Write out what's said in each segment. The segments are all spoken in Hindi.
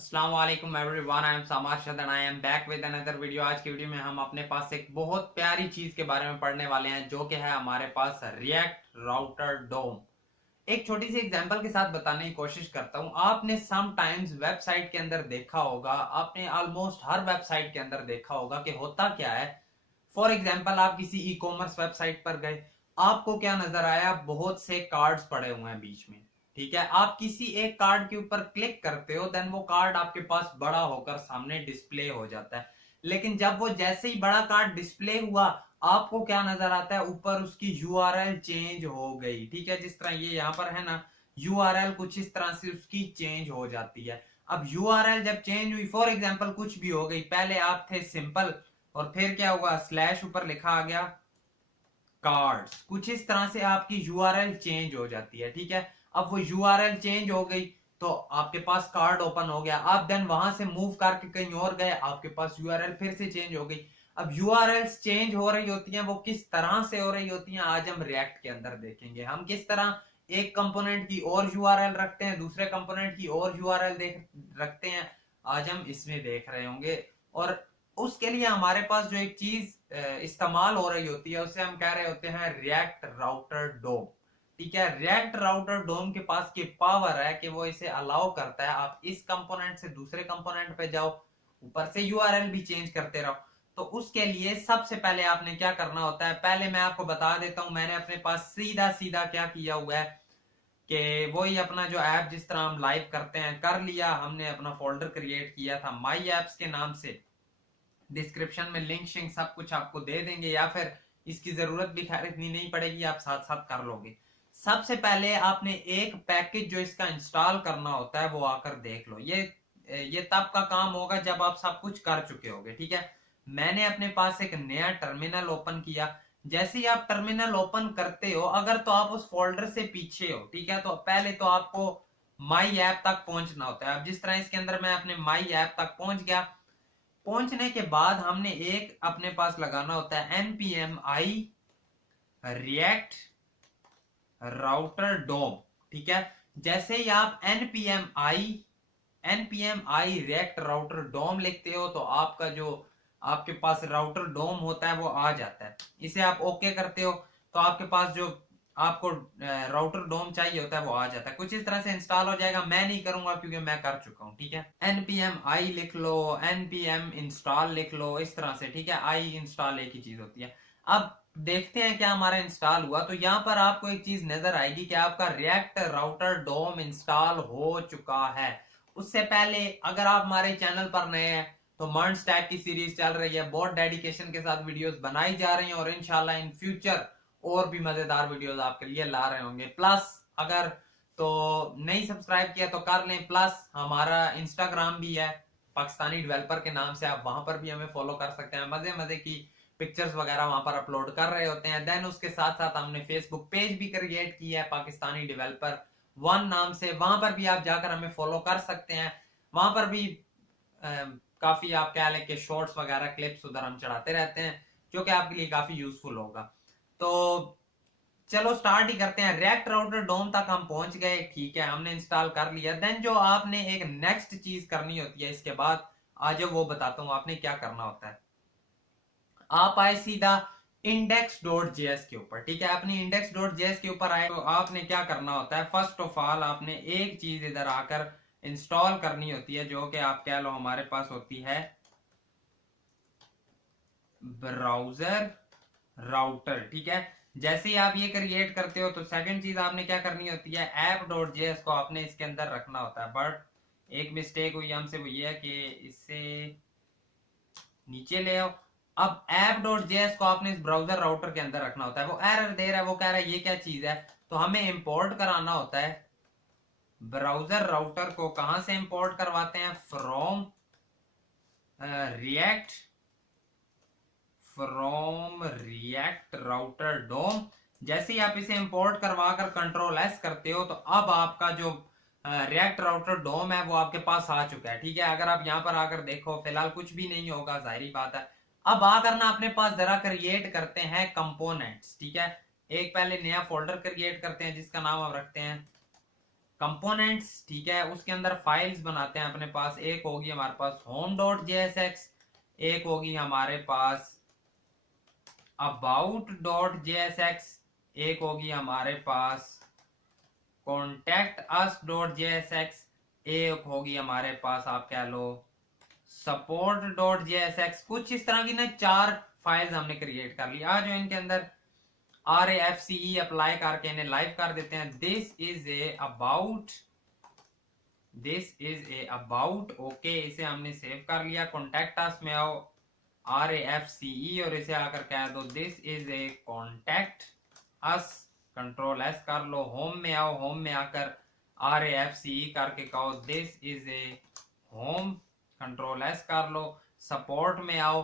अस्सलाम वालेकुम everyone, I am Samashad and I am back with another video. आज की वीडियो में हम अपने पास एक बहुत प्यारी चीज के बारे में पढ़ने वाले हैं जो कि है हमारे पास रिएक्ट राउटर डोम। एक छोटी सी एग्जांपल के साथ बताने की कोशिश करता हूं। आपने समटाइम्स वेबसाइट के अंदर देखा होगा, आपने ऑलमोस्ट हर वेबसाइट के अंदर देखा होगा कि होता क्या है। फॉर एग्जाम्पल आप किसी ई कॉमर्स वेबसाइट पर गए, आपको क्या नजर आया, बहुत से कार्ड्स पड़े हुए हैं बीच में। ठीक है, आप किसी एक कार्ड के ऊपर क्लिक करते हो, देन वो कार्ड आपके पास बड़ा होकर सामने डिस्प्ले हो जाता है। लेकिन जब वो जैसे ही बड़ा कार्ड डिस्प्ले हुआ, आपको क्या नजर आता है, ऊपर उसकी यूआरएल चेंज हो गई। ठीक है, जिस तरह ये यहाँ पर है ना, यूआरएल कुछ इस तरह से उसकी चेंज हो जाती है। अब यूआरएल जब चेंज हुई, फॉर एग्जाम्पल कुछ भी हो गई, पहले आप थे सिंपल और फिर क्या हुआ, स्लैश ऊपर लिखा आ गया कार्ड्स, कुछ इस तरह से आपकी यूआरएल चेंज हो जाती है। ठीक है, अब वो यूआरएल चेंज हो गई तो आपके पास कार्ड ओपन हो गया। आप देन वहां से मूव करके कहीं और गए, आपके पास यूआरएल फिर से चेंज हो गई। अब यूआरएल चेंज हो रही होती हैं, वो किस तरह से हो रही होती हैं आज हम रिएक्ट के अंदर देखेंगे। हम किस तरह एक कंपोनेंट की और यूआरएल रखते हैं, दूसरे कंपोनेंट की और यूआरएल देख रखते हैं, आज हम इसमें देख रहे होंगे। और उसके लिए हमारे पास जो एक चीज इस्तेमाल हो रही होती है, उसे हम कह रहे होते हैं रिएक्ट राउटर डोम। ठीक है, रिएक्ट राउटर डोम के पास की पावर है कि वो इसे अलाउ करता है आप इस कंपोनेंट से दूसरे कंपोनेंट पे जाओ, ऊपर से यूआरएल भी चेंज करते रहो। तो उसके लिए सबसे पहले आपने क्या करना होता है, पहले मैं आपको बता देता हूं। मैंने अपने पास सीधा सीधा क्या किया हुआ है कि वही अपना जो ऐप जिस तरह हम लाइव करते हैं कर लिया। हमने अपना फोल्डर क्रिएट किया था माई एप्स के नाम से। डिस्क्रिप्शन में लिंक शिंक सब कुछ आपको दे देंगे, या फिर इसकी जरूरत भी खैर इतनी नहीं पड़ेगी, आप साथ साथ कर लोगे। सबसे पहले आपने एक पैकेज जो इसका इंस्टॉल करना होता है वो आकर देख लो। ये तब का काम होगा जब आप सब कुछ कर चुके होगे। ठीक है, मैंने अपने पास एक नया टर्मिनल ओपन किया। जैसे ही आप टर्मिनल ओपन करते हो, अगर तो आप उस फोल्डर से पीछे हो, ठीक है, तो पहले तो आपको माई ऐप तक पहुंचना होता है। अब जिस तरह इसके अंदर मैं अपने माई ऐप तक पहुंच गया, पहुंचने के बाद हमने एक अपने पास लगाना होता है npm i react राउटर डोम। ठीक है, जैसे ही आप npm i react राउटर डोम लिखते हो तो आपका जो आपके पास राउटर डोम होता है वो आ जाता है। इसे आप ओके करते हो तो आपके पास जो आपको राउटर डोम चाहिए होता है वो आ जाता है। कुछ इस तरह से इंस्टॉल हो जाएगा। मैं नहीं करूंगा क्योंकि मैं कर चुका हूं। ठीक है, npm i लिख लो, npm install लिख लो, इस तरह से। ठीक है, i इंस्टॉल एक ही चीज होती है। अब देखते हैं क्या हमारा इंस्टॉल हुआ। तो यहाँ पर आपको एक चीज नजर आएगी कि आपका रिएक्ट राउटर डोम इंस्टॉल हो चुका है। उससे पहले अगर आप हमारे चैनल पर नए हैं तो मर्न स्टैक की सीरीज चल रही है, बहुत डेडिकेशन के साथ वीडियोस बनाई जा रही हैं और इंशाल्लाह इन फ्यूचर और भी मजेदार वीडियोस आपके लिए ला रहे होंगे। प्लस अगर तो नहीं सब्सक्राइब किया तो कर लें। प्लस हमारा इंस्टाग्राम भी है पाकिस्तानी डेवलपर के नाम से, आप वहां पर भी हमें फॉलो कर सकते हैं। मजे मजे की पिक्चर्स वगैरह वहां पर अपलोड कर रहे होते हैं। देन उसके साथ साथ हमने फेसबुक पेज भी क्रिएट किया है पाकिस्तानी डेवलपर वन नाम से, वहां पर भी आप जाकर हमें फॉलो कर सकते हैं। वहां पर भी काफी आप कह लें कि शॉर्ट्स वगैरह क्लिप्स उधर हम चढ़ाते रहते हैं, जो कि आपके लिए काफी यूजफुल होगा। तो चलो स्टार्ट ही करते हैं। रिएक्ट राउटर डोम तक हम पहुंच गए। ठीक है, हमने इंस्टॉल कर लिया। देन जो आपने एक नेक्स्ट चीज करनी होती है इसके बाद, आज वो बताता हूं आपने क्या करना होता है। आप आए सीधा index.js के ऊपर। ठीक है, अपनी index.js के ऊपर आए तो आपने क्या करना होता है, फर्स्ट ऑफ ऑल आपने एक चीज इधर आकर इंस्टॉल करनी होती है, जो कि आप कह लो हमारे पास होती है ब्राउजर राउटर। ठीक है, जैसे ही आप ये क्रिएट करते हो तो सेकंड चीज आपने क्या करनी होती है, app.js को आपने इसके अंदर रखना होता है। बट एक मिस्टेक हुई हमसे, वो ये है कि इससे नीचे ले आओ। अब app.js को आपने इस ब्राउजर राउटर के अंदर रखना होता है। वो एरर दे रहा है, वो कह रहा है ये क्या चीज है, तो हमें इंपोर्ट कराना होता है। ब्राउजर राउटर को कहां से इंपोर्ट करवाते हैं, फ्रॉम रिएक्ट राउटर डोम। जैसे ही आप इसे इंपोर्ट करवाकर कंट्रोल एस करते हो तो अब आपका जो रिएक्ट राउटर डोम है वो आपके पास आ चुका है। ठीक है, अगर आप यहाँ पर आकर देखो फिलहाल कुछ भी नहीं होगा, जाहिर बात है। अब आकर ना अपने पास जरा क्रिएट करते हैं कंपोनेंट्स। ठीक है, एक पहले नया फोल्डर क्रिएट करते हैं जिसका नाम हम रखते हैं कंपोनेंट्स, ठीक है, उसके अंदर फाइल्स बनाते हैं अपने पास। एक होगी हमारे पास home.jsx, एक होगी हमारे पास about.jsx, एक होगी हमारे पास contactus.jsx, एक होगी हमारे पास आप कह लो support.jsx। कुछ इस तरह की ना 4 फाइल्स हमने क्रिएट कर ली। आज जो इनके अंदर RAFCE अप्लाई करके इन्हें लाइव कर देते हैं। This is a about, okay, इसे हमने सेव कर लिया। कॉन्टेक्ट अस में आओ RAFCE और इसे आकर कह दो this is a contact us, control S कर लो। होम में आओ, होम में आकर RAFCE करके कहो this is a home, control S कर लो। सपोर्ट में आओ,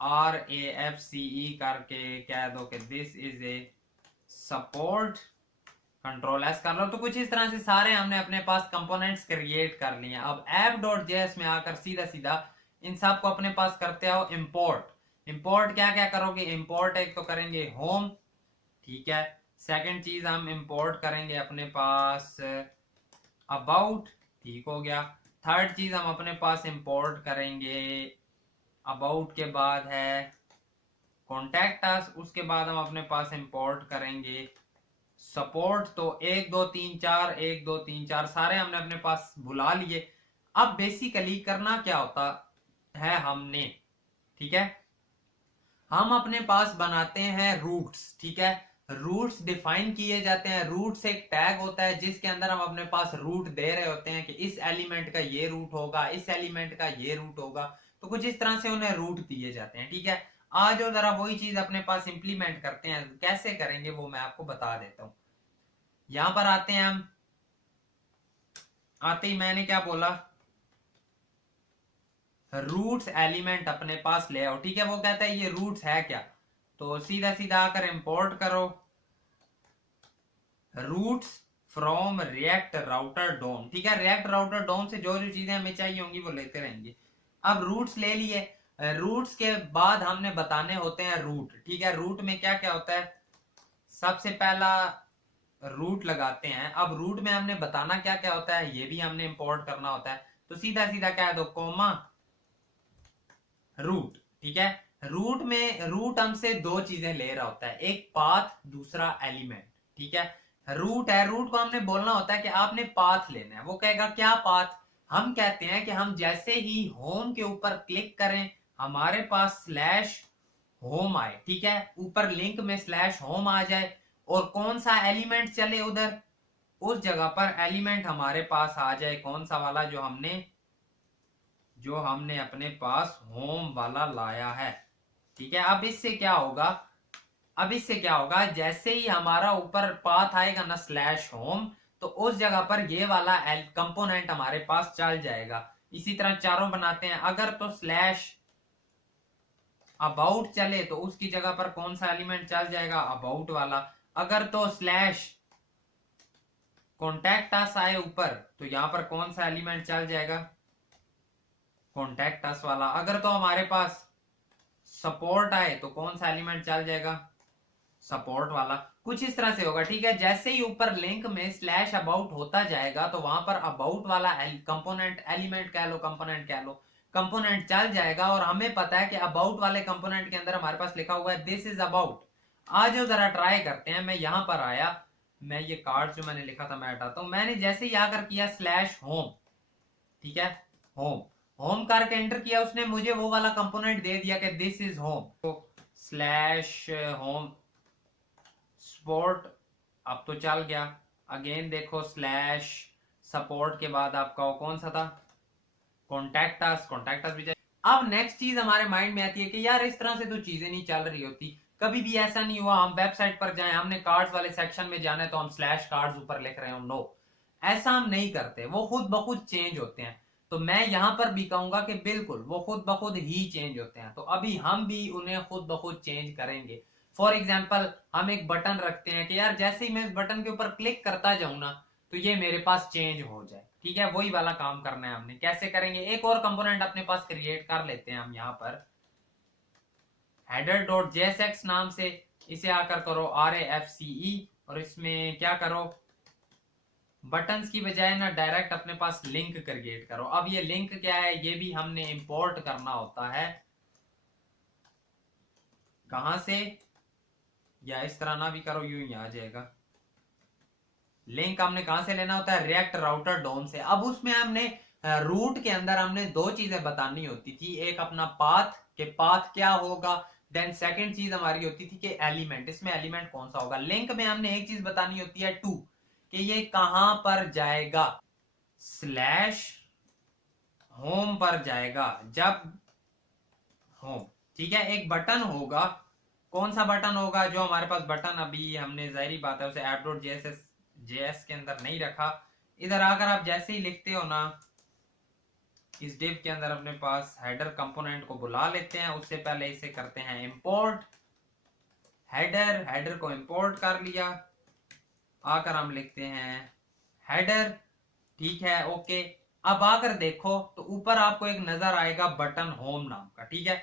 RAFCE करके कह दो कि this is a support, control S कर लो। तो कुछ इस तरह से सारे हमने अपने पास कंपोनेंट्स क्रिएट कर लिए। अब app.js में आकर सीधा सीधा इन सब को अपने पास करते आओ इंपोर्ट। इंपोर्ट क्या क्या करोगे? इंपोर्ट एक तो करेंगे होम, ठीक है। सेकंड चीज हम इंपोर्ट करेंगे अपने पास अबाउट, ठीक हो गया। थर्ड चीज हम अपने पास इंपोर्ट करेंगे अबाउट के बाद है कॉन्टेक्ट अस, उसके बाद हम अपने पास इंपोर्ट करेंगे सपोर्ट। तो 1 2 3 4, 1 2 3 4 सारे हमने अपने पास बुला लिए। अब बेसिकली करना क्या होता है हमने, ठीक है, हम अपने पास बनाते हैं रूट्स, ठीक है। रूट्स डिफाइन किए जाते हैं। रूट्स एक टैग होता है जिसके अंदर हम अपने पास रूट दे रहे होते हैं कि इस एलिमेंट का ये रूट होगा, इस एलिमेंट का ये रूट होगा। तो कुछ इस तरह से उन्हें रूट दिए जाते हैं, ठीक है। आज और जरा वही चीज अपने पास इंप्लीमेंट करते हैं। कैसे करेंगे वो मैं आपको बता देता हूं। यहां पर आते हैं हम, आते ही मैंने क्या बोला, रूट्स एलिमेंट अपने पास ले आओ, ठीक है। वो कहता है ये रूट्स है क्या, तो सीधा सीधा आकर इंपोर्ट करो रूट्स फ्रॉम रिएक्ट राउटर डोम, ठीक है। रिएक्ट राउटर डोम से जो जो चीजें हमें चाहिए होंगी वो लेते रहेंगे। अब रूट्स ले लिए। रूट्स के बाद हमने बताने होते हैं रूट, ठीक है। रूट में क्या क्या होता है, सबसे पहला रूट लगाते हैं। अब रूट में हमने बताना क्या क्या होता है ये भी हमने इंपोर्ट करना होता है। तो सीधा सीधा कह दो कोमा रूट, ठीक है। रूट में रूट हमसे 2 चीजें ले रहा होता है, एक पाथ, दूसरा एलिमेंट, ठीक है। रूट है, रूट को हमने बोलना होता है कि आपने पाथ लेना है। वो कहेगा क्या पाथ, हम कहते हैं कि हम जैसे ही होम के ऊपर क्लिक करें हमारे पास स्लैश होम आए, ठीक है। ऊपर लिंक में स्लैश होम आ जाए और कौन सा एलिमेंट चले उधर, उस जगह पर एलिमेंट हमारे पास आ जाए कौन सा वाला, जो हमने अपने पास होम वाला लाया है, ठीक है। अब इससे क्या होगा, जैसे ही हमारा ऊपर पाथ आएगा ना स्लैश होम, तो उस जगह पर ये वाला कंपोनेंट हमारे पास चल जाएगा। इसी तरह चारों बनाते हैं। अगर तो स्लैश अबाउट चले तो उसकी जगह पर कौन सा एलिमेंट चल जाएगा, अबाउट वाला। अगर तो स्लैश कॉन्टैक्ट अस आए ऊपर तो यहां पर कौन सा एलिमेंट चल जाएगा, कॉन्टैक्ट अस वाला। अगर तो हमारे पास सपोर्ट आए तो कौन सा एलिमेंट चल जाएगा, सपोर्ट वाला। कुछ इस तरह से होगा, ठीक है। जैसे ही ऊपर लिंक में स्लैश अबाउट होता जाएगा तो वहां पर अबाउट वाला कंपोनेंट, एलिमेंट कह लो, कंपोनेंट चल जाएगा। और हमें पता है कि अबाउट वाले कंपोनेंट के अंदर हमारे पास लिखा हुआ है दिस इज अबाउट। आज जरा ट्राई करते हैं। मैं यहां पर आया, मैं ये कार्ड जो मैंने लिखा था मैं हटाता हूं। मैंने जैसे ही आकर किया स्लैश होम, ठीक है, होम करके एंटर किया, उसने मुझे वो वाला कंपोनेंट दे दिया कि दिस इज होम। तो स्लैश होम सपोर्ट अब तो चल गया। अगेन देखो स्लैश सपोर्ट के बाद आपका कौन सा था, कॉन्टैक्ट अस भी। अब नेक्स्ट चीज हमारे माइंड में आती है कि यार इस तरह से तो चीजें नहीं चल रही होती। कभी भी ऐसा नहीं हुआ हम वेबसाइट पर जाएं, हमने कार्ड्स वाले सेक्शन में जाना है तो हम स्लैश कार्ड्स ऊपर लिख रहे हो। नो, ऐसा हम नहीं करते, वो खुद ब खुद चेंज होते हैं। तो मैं यहां पर भी कहूंगा कि बिल्कुल वो खुद ब खुद ही चेंज होते हैं। तो अभी हम भी उन्हें खुद ब खुद चेंज करेंगे। फॉर एग्जाम्पल हम एक बटन रखते हैं कि यार जैसे ही मैं इस बटन के ऊपर क्लिक करता जाऊं ना तो ये मेरे पास चेंज हो जाए, ठीक है। वही वाला काम करना है हमने। कैसे करेंगे, एक और कंपोनेंट अपने पास क्रिएट कर लेते हैं हम यहाँ पर header.jsx नाम से। इसे आकर करो RAFCE और इसमें क्या करो बटन्स की बजाय ना डायरेक्ट अपने पास लिंक क्रिएट करो। अब ये लिंक क्या है, ये भी हमने इंपोर्ट करना होता है। कहां से, या इस तरह ना भी करो, यूं ही आ जाएगा। लिंक हमने कहां से लेना होता है, रिएक्ट राउटर डोम से। अब उसमें हमने रूट के अंदर हमने दो चीजें बतानी होती थी, एक अपना पाथ के पाथ क्या होगा, देन सेकंड चीज हमारी होती थी कि एलिमेंट, इसमें एलिमेंट कौन सा होगा। लिंक में हमने एक चीज बतानी होती है टू, कि ये कहां पर जाएगा, स्लैश होम पर जाएगा। जब होम, ठीक है, एक बटन होगा, कौन सा बटन होगा, जो हमारे पास बटन अभी हमने जाहिर बात है उसे app.js के अंदर नहीं रखा। इधर आकर आप जैसे ही लिखते हो ना, इस डिव के अंदर अपने पास हेडर कंपोनेंट को बुला लेते हैं, उससे पहले इसे करते हैं इंपोर्ट हेडर। हेडर को इंपोर्ट कर लिया, आकर हम लिखते हैं हेडर, ठीक है, ओके। अब आकर देखो तो ऊपर आपको एक नजर आएगा बटन होम नाम का, ठीक है,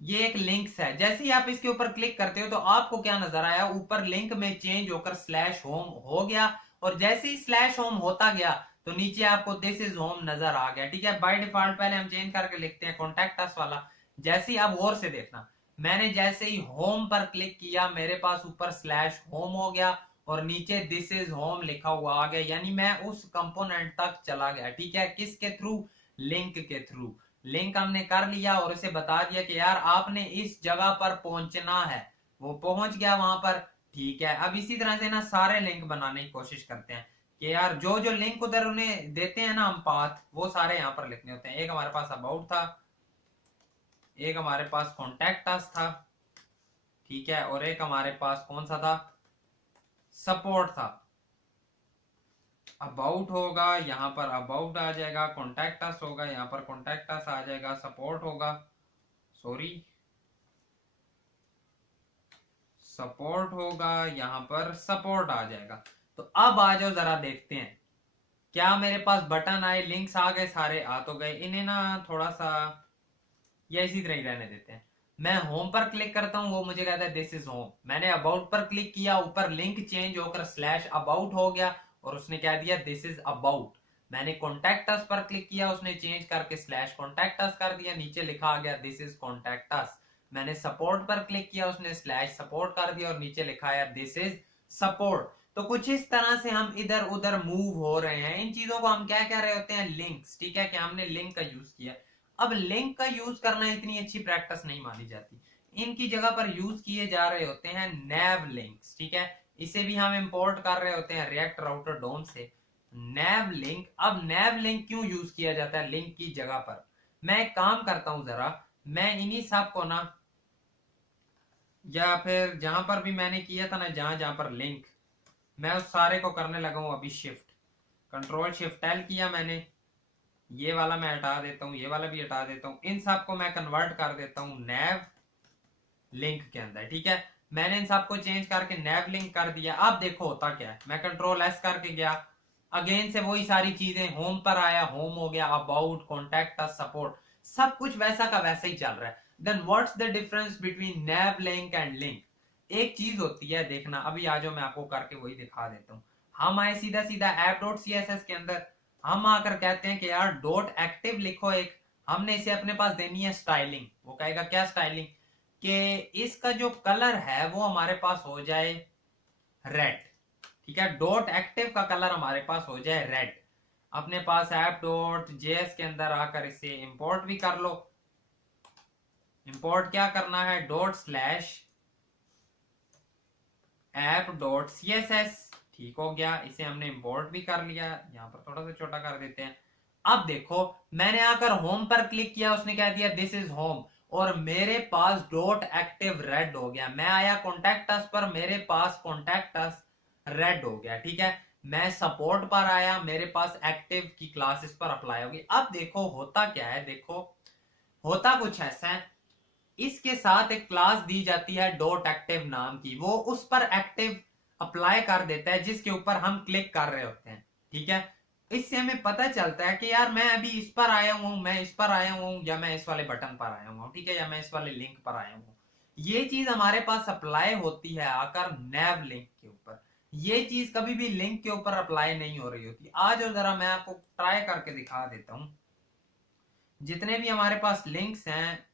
ये एक लिंक्स है। जैसे ही आप इसके ऊपर क्लिक करते हो तो आपको क्या नजर आया, ऊपर लिंक में चेंज होकर स्लैश होम हो गया, और जैसे ही स्लैश होम होता गया तो नीचे आपको दिस इज होम नजर आ गया, ठीक है। बाय डिफॉल्ट पहले हम चेंज करके लिखते हैं कॉन्टैक्ट अस वाला। जैसे ही आप गौर से देखना, मैंने जैसे ही होम पर क्लिक किया मेरे पास ऊपर स्लैश होम हो गया और नीचे दिस इज होम लिखा हुआ आ गया, यानी मैं उस कंपोनेंट तक चला गया, ठीक है। किसके थ्रू, लिंक के थ्रू। लिंक हमने कर लिया और उसे बता दिया कि यार आपने इस जगह पर पहुंचना है, वो पहुंच गया वहां पर, ठीक है। अब इसी तरह से ना सारे लिंक बनाने की कोशिश करते हैं कि यार जो जो लिंक उधर उन्हें देते हैं ना हम पाथ, वो सारे यहाँ पर लिखने होते हैं। एक हमारे पास अबाउट था, एक हमारे पास कॉन्टैक्ट अस था, ठीक है, और एक हमारे पास कौन सा था, सपोर्ट था। अबाउट होगा यहाँ पर अबाउट आ जाएगा, कॉन्टैक्ट अस होगा यहाँ पर कॉन्टैक्ट अस आ जाएगा, सपोर्ट होगा, सॉरी सपोर्ट होगा यहाँ पर सपोर्ट आ जाएगा। तो अब आ जाओ जरा देखते हैं, क्या मेरे पास बटन आए, लिंक्स आ गए, सारे आ तो गए। इन्हें ना थोड़ा सा या इसी तरह ही रहने देते हैं। मैं होम पर क्लिक करता हूं, वो मुझे कहता है दिस इज होम। मैंने अबाउट पर क्लिक किया, ऊपर लिंक चेंज होकर स्लैश अबाउट हो गया और उसने क्या दिया, दिस इज अबाउट। मैंने कॉन्टैक्ट अस पर क्लिक किया, उसने चेंज करके स्लैश कॉन्टैक्ट अस कर दिया, नीचे लिखा आ गया दिस इज कॉन्टैक्ट अस। मैंने सपोर्ट पर क्लिक किया, उसने स्लैश सपोर्ट कर दिया और नीचे लिखा है दिस इज सपोर्ट। तो कुछ इस तरह से हम इधर उधर मूव हो रहे हैं। इन चीजों को हम क्या कह रहे होते हैं, लिंक्स, ठीक है, कि हमने लिंक का यूज किया। अब लिंक का यूज करना इतनी अच्छी प्रैक्टिस नहीं मानी जाती, इनकी जगह पर यूज किए जा रहे होते हैं नैव लिंक्स, ठीक है। इसे भी हम इंपोर्ट कर रहे होते हैं रिएक्ट राउटर डोम से, नैव लिंक। अब नैव लिंक क्यों यूज किया जाता है लिंक की जगह पर, मैं एक काम करता हूं जरा, मैं इन्हीं सब को ना, या फिर जहां पर भी मैंने किया था ना, जहां जहां पर लिंक, मैं उस सारे को करने लगा हूं अभी शिफ्ट, कंट्रोल शिफ्ट एल किया मैंने, ये वाला मैं हटा देता हूं, ये वाला भी हटा देता हूं, इन सब को मैं कन्वर्ट कर देता हूं नैव लिंक के अंदर, ठीक है। मैंने इन सबको चेंज करके नैव लिंक कर दिया। अब देखो होता क्या है, मैं कंट्रोल एस करके गया, अगेन से वही सारी चीजें, होम पर आया, होम हो गया, अबाउट, कॉन्टैक्ट अस, सपोर्ट, सब कुछ वैसा का वैसा ही चल रहा है। Then what's the difference between nav link and link, एक चीज होती है, देखना अभी आ जाओ मैं आपको करके वही दिखा देता हूँ। हम आए सीधा सीधा app.css के अंदर, हम आकर कहते हैं कि यार डॉट एक्टिव लिखो एक, हमने इसे अपने पास देनी है स्टाइलिंग। वो कहेगा क्या स्टाइलिंग, कि इसका जो कलर है वो हमारे पास हो जाए रेड, ठीक है, डॉट एक्टिव का कलर हमारे पास हो जाए रेड। अपने पास app.js के अंदर आकर इसे इंपोर्ट भी कर लो। इंपोर्ट क्या करना है, डॉट स्लैश app.css, ठीक हो गया, इसे हमने इंपोर्ट भी कर लिया। यहां पर थोड़ा सा छोटा कर देते हैं। अब देखो मैंने आकर होम पर क्लिक किया, उसने कह दिया दिस इज होम, और मेरे पास डॉट एक्टिव रेड हो गया। मैं आया कॉन्टैक्ट अस पर, मेरे पास कॉन्टैक्ट अस रेड हो गया, ठीक है। मैं सपोर्ट पर आया, मेरे पास एक्टिव की क्लास इस पर अप्लाई होगी। अब देखो होता क्या है, देखो होता कुछ ऐसा है, इसके साथ एक क्लास दी जाती है डॉट एक्टिव नाम की, वो उस पर एक्टिव अप्लाई कर देता है जिसके ऊपर हम क्लिक कर रहे होते हैं, ठीक है। इससे हमें पता चलता है कि यार मैं अभी इस पर आया हूं, मैं इस पर आया हूं, या मैं इस वाले बटन पर आया हूं, ठीक है, या मैं इस वाले लिंक पर आया हूं। ये चीज हमारे पास अप्लाई होती है आकर नैव लिंक के ऊपर। ये चीज कभी भी लिंक के ऊपर अप्लाई नहीं हो रही होती। आज और जरा मैं आपको ट्राई करके दिखा देता हूं। जितने भी हमारे पास लिंक्स हैं,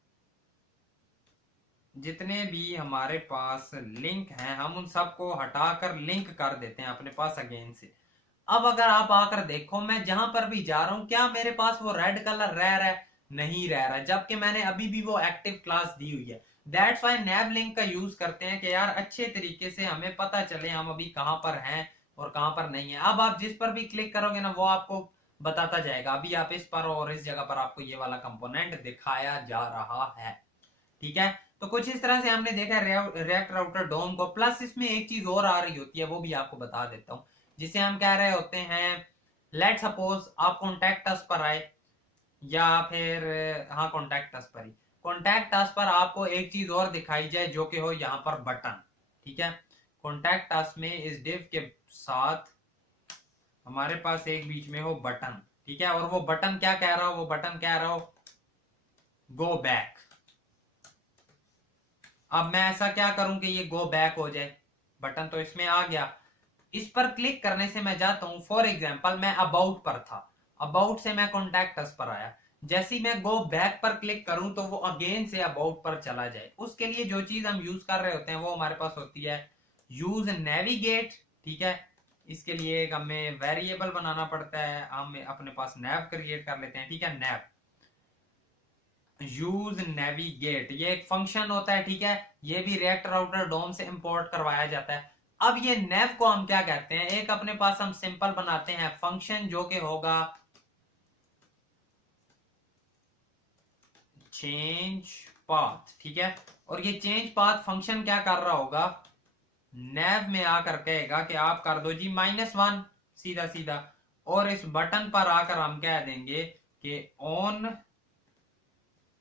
जितने भी हमारे पास लिंक हैं, हम उन सबको हटाकर लिंक कर देते हैं अपने पास अगेन से। अब अगर आप आकर देखो, मैं जहां पर भी जा रहा हूं, क्या मेरे पास वो रेड कलर रह रहा है? नहीं रह रहा, जबकि मैंने अभी भी वो एक्टिव क्लास दी हुई है। दैट्स वाई नैव लिंक का यूज करते हैं कि यार अच्छे तरीके से हमें पता चले हम अभी कहां पर हैं और कहां पर नहीं है। अब आप जिस पर भी क्लिक करोगे ना, वो आपको बताता जाएगा अभी आप इस पर और इस जगह पर आपको ये वाला कंपोनेंट दिखाया जा रहा है। ठीक है, तो कुछ इस तरह से हमने देखा रिएक्ट राउटर डोम को। प्लस इसमें एक चीज और आ रही होती है, वो भी आपको बता देता हूं, जिसे हम कह रहे होते हैं, लेट सपोज आप कॉन्टैक्ट अस पर आए, या फिर हाँ कॉन्टैक्ट अस पर ही, कॉन्टैक्ट अस पर आपको एक चीज और दिखाई जाए जो कि हो यहाँ पर बटन। ठीक है, कॉन्टैक्ट अस में इस डिव के साथ हमारे पास एक बीच में हो बटन। ठीक है, और वो बटन क्या कह रहा हो? वो बटन कह रहा हो गो बैक। अब मैं ऐसा क्या करूं कि ये गो बैक हो जाए? बटन तो इसमें आ गया, इस पर क्लिक करने से मैं जाता हूं, फॉर एग्जांपल मैं अबाउट पर था, अबाउट से मैं कॉन्टैक्ट अस पर आया, जैसे ही मैं गो बैक पर क्लिक करूं तो वो अगेन से अबाउट पर चला जाए। उसके लिए जो चीज हम यूज कर रहे होते हैं वो हमारे पास होती है यूज नेविगेट। ठीक है, इसके लिए एक हमें वेरिएबल बनाना पड़ता है, हम अपने पास नैव क्रिएट कर लेते हैं। ठीक है, नैव यूज नेविगेट, ये एक फंक्शन होता है। ठीक है, ये भी रिएक्ट राउटर डोम से इंपोर्ट करवाया जाता है। अब ये नेव को हम क्या कहते हैं? एक अपने पास हम सिंपल बनाते हैं फंक्शन जो कि होगा चेंज पाथ। ठीक है, और ये चेंज पाथ फंक्शन क्या कर रहा होगा? नेव में आकर कहेगा कि आप कर दो जी -1 सीधा सीधा, और इस बटन पर आकर हम कह देंगे कि ऑन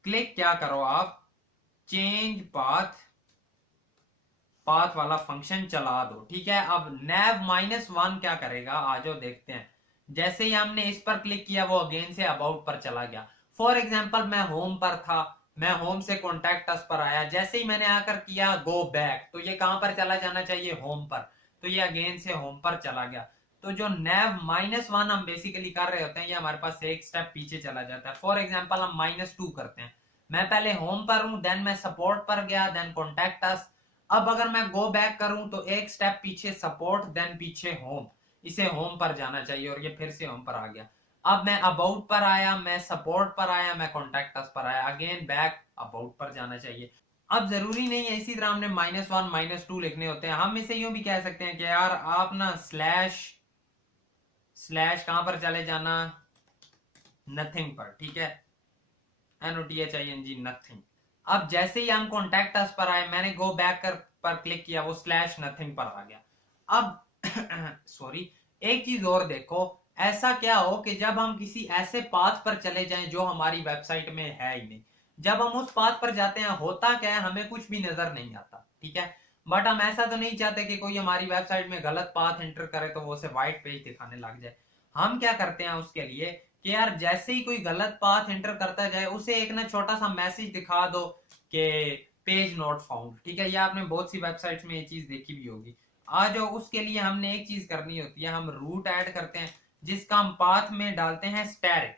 क्लिक क्या करो आप, चेंज पाथ, पाथ वाला फंक्शन चला दो। ठीक है, अब nav -1 क्या करेगा? आ जाओ देखते हैं। जैसे ही हमने इस पर क्लिक किया वो अगेन से अबाउट पर चला गया। फॉर एग्जांपल मैं होम पर था, मैं होम से कॉन्टैक्ट अस पर आया, जैसे ही मैंने आकर किया गो बैक, तो ये कहां पर चला जाना चाहिए? होम पर, तो ये अगेन से होम पर चला गया। तो जो nav -1 हम बेसिकली कर रहे होते हैं, ये हमारे पास एक स्टेप पीछे चला जाता है। फॉर एग्जाम्पल हम -2 करते हैं, मैं पहले होम पर हूं, देन मैं सपोर्ट पर गया, देन कॉन्टैक्ट अस। अब अगर मैं गो बैक करूं तो एक स्टेप पीछे सपोर्ट, देन पीछे होम, इसे होम पर जाना चाहिए, और ये फिर से होम पर आ गया। अब मैं अबाउट पर आया, मैं सपोर्ट पर आया, मैं कॉन्टैक्ट अस पर आया, अगेन बैक अबाउट पर जाना चाहिए। अब जरूरी नहीं है इसी तरह हमने -1 -2 लिखने होते हैं। हम इसे यूं भी कह सकते हैं कि यार आप ना स्लैश स्लैश कहां पर चले जाना? नथिंग पर। ठीक है, NOTHING नथिंग। अब जैसे ही हम कॉन्टैक्ट अस पर आए, मैंने गो बैक पर क्लिक किया, वो स्लैश नथिंग पर आ गया। अब सॉरी, एक चीज और देखो, ऐसा क्या हो कि जब हम किसी ऐसे पाथ पर चले जाएं जो हमारी वेबसाइट में है ही नहीं, जब हम उस पाथ पर जाते हैं, होता क्या है? हमें कुछ भी नजर नहीं आता। ठीक है, बट हम ऐसा तो नहीं चाहते कि कोई हमारी वेबसाइट में गलत पाथ एंटर करे तो वो उसे व्हाइट पेज दिखाने लग जाए। हम क्या करते हैं उसके लिए कि यार जैसे ही कोई गलत पाथ एंटर करता जाए, उसे एक ना छोटा सा मैसेज दिखा दो कि पेज नॉट फाउंड। ठीक है, ये आपने बहुत सी वेबसाइट्स में ये चीज देखी भी होगी। आज उसके लिए हमने एक चीज करनी होती है, हम रूट ऐड करते हैं जिसका हम पाथ में डालते हैं स्टैरिक।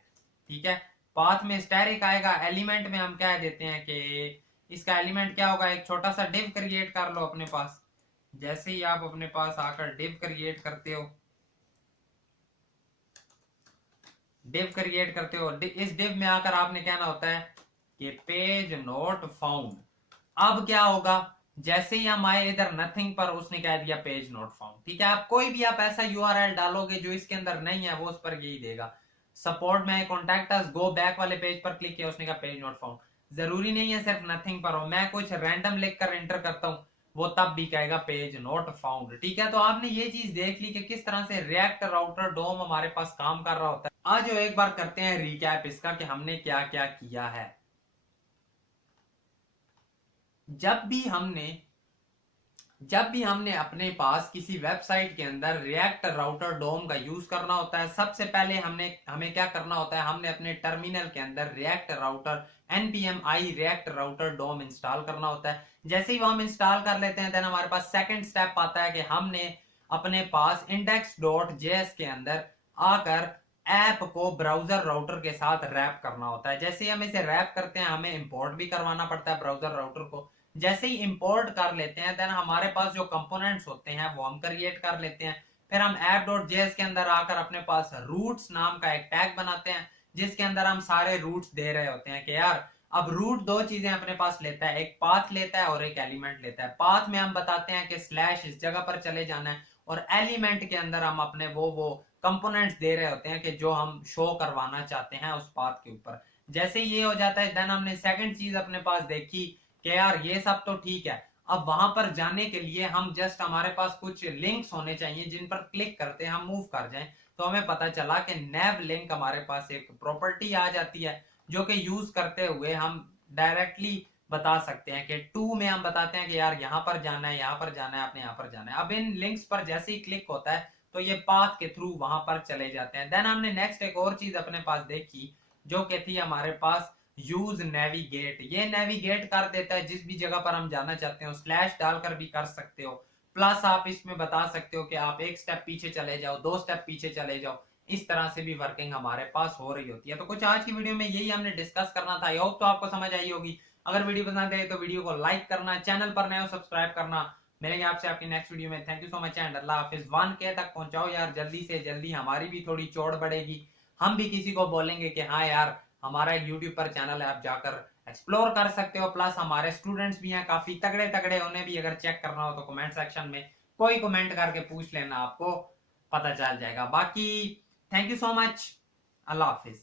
ठीक है, पाथ में स्टैरिक आएगा, एलिमेंट में हम क्या देते हैं कि इसका एलिमेंट क्या होगा? एक छोटा सा डिव क्रिएट कर लो अपने पास। जैसे ही आप अपने पास आकर डिव क्रिएट करते हो, डिव क्रिएट करते हो, इस डिव में आकर आपने कहना होता है कि पेज नॉट फाउंड। अब क्या होगा? जैसे ही हम आए इधर नथिंग पर, उसने कह दिया पेज नॉट फाउंड। ठीक है, आप कोई भी आप ऐसा URL डालोगे जो इसके अंदर नहीं है, वो उस पर यही देगा। सपोर्ट में कॉन्टैक्ट अस, गो बैक वाले पेज पर क्लिक किया, उसने कहा पेज नॉट फाउंड। जरूरी नहीं है सिर्फ नथिंग पर हो, मैं कुछ रैंडम लिख कर एंटर करता हूं, वो तब भी कहेगा पेज नॉट फाउंड। ठीक है, तो आपने ये चीज देख ली कि किस तरह से रिएक्ट राउटर डोम हमारे पास काम कर रहा होता है। आज एक बार करते हैं रिकैप इसका कि हमने क्या क्या किया है। जब भी हमने अपने पास किसी वेबसाइट के अंदर रिएक्ट राउटर डोम का यूज करना होता है, सबसे पहले हमें क्या करना होता है? हमने अपने टर्मिनल के अंदर React router npm i React router DOM install करना होता है। जैसे ही वो हम इंस्टॉल कर लेते हैं, देन हमारे पास सेकंड स्टेप आता है कि हमने अपने पास index.js के अंदर आकर ऐप को ब्राउजर राउटर के साथ रैप करना होता है। जैसे ही हम इसे रैप करते हैं हमें इंपोर्ट भी करवाना पड़ता है ब्राउजर राउटर को। जैसे ही इंपोर्ट कर लेते हैं देन हमारे पास जो कंपोनेंट्स होते हैं वो हम क्रिएट कर लेते हैं। फिर हम app.js के अंदर आकर अपने पास रूट्स नाम का एक टैग बनाते हैं जिसके अंदर हम सारे रूट्स दे रहे होते हैं कि यार अब रूट दो चीजें अपने पास लेता है, एक पाथ लेता है और एक एलिमेंट लेता है। पाथ में हम बताते हैं कि स्लैश इस जगह पर चले जाना है और एलिमेंट के अंदर हम अपने वो कंपोनेंट्स दे रहे होते हैं कि जो हम शो करवाना चाहते हैं उस पाथ के ऊपर। जैसे ये हो जाता है देन हमने सेकंड चीज अपने पास देखी कि यार ये सब तो ठीक है, अब वहां पर जाने के लिए हम जस्ट हमारे पास कुछ लिंक्स होने चाहिए जिन पर क्लिक करते हैं हम मूव कर जाएं। तो हमें पता चला कि नैव लिंक हमारे पास एक प्रॉपर्टी आ जाती है जो कि यूज करते हुए हम डायरेक्टली बता सकते हैं कि टू में हम बताते हैं कि यार यहाँ पर जाना है, यहाँ पर जाना है, आपने यहाँ पर जाना है। अब इन लिंक्स पर जैसे ही क्लिक होता है तो ये पाथ के थ्रू वहां पर चले जाते हैं। देन हमने नेक्स्ट एक और चीज अपने पास देखी जो कि थी हमारे पास यूज नेविगेट। ये नेविगेट कर देता है जिस भी जगह पर हम जाना चाहते हो, स्लैश डालकर भी कर सकते हो, प्लस आप इसमें बता सकते हो कि आप एक स्टेप पीछे चले जाओ, दो स्टेप पीछे चले जाओ। इस तरह से भी वर्किंग हमारे पास हो रही होती है। तो कुछ आज की वीडियो में यही हमने डिस्कस करना था। आई होप तो आपको समझ आई होगी। अगर वीडियो पसंद आई तो वीडियो को लाइक करना, चैनल पर नए हो सब्सक्राइब करना। मिलेंगे आपसे आपकी नेक्स्ट वीडियो में। Thank you so much and Allah Hafiz. 1K तक पहुंचाओ यार जल्दी से जल्दी, हमारी भी थोड़ी चौड़ बढ़ेगी, हम भी किसी को बोलेंगे कि हाँ यार हमारा एक यूट्यूब पर चैनल है, आप जाकर एक्सप्लोर कर सकते हो। प्लस हमारे स्टूडेंट्स भी हैं काफी तगड़े तगड़े, उन्हें भी अगर चेक करना हो तो कमेंट सेक्शन में कोई कमेंट करके पूछ लेना, आपको पता चल जाएगा। बाकी thank you so much, Allah Hafiz.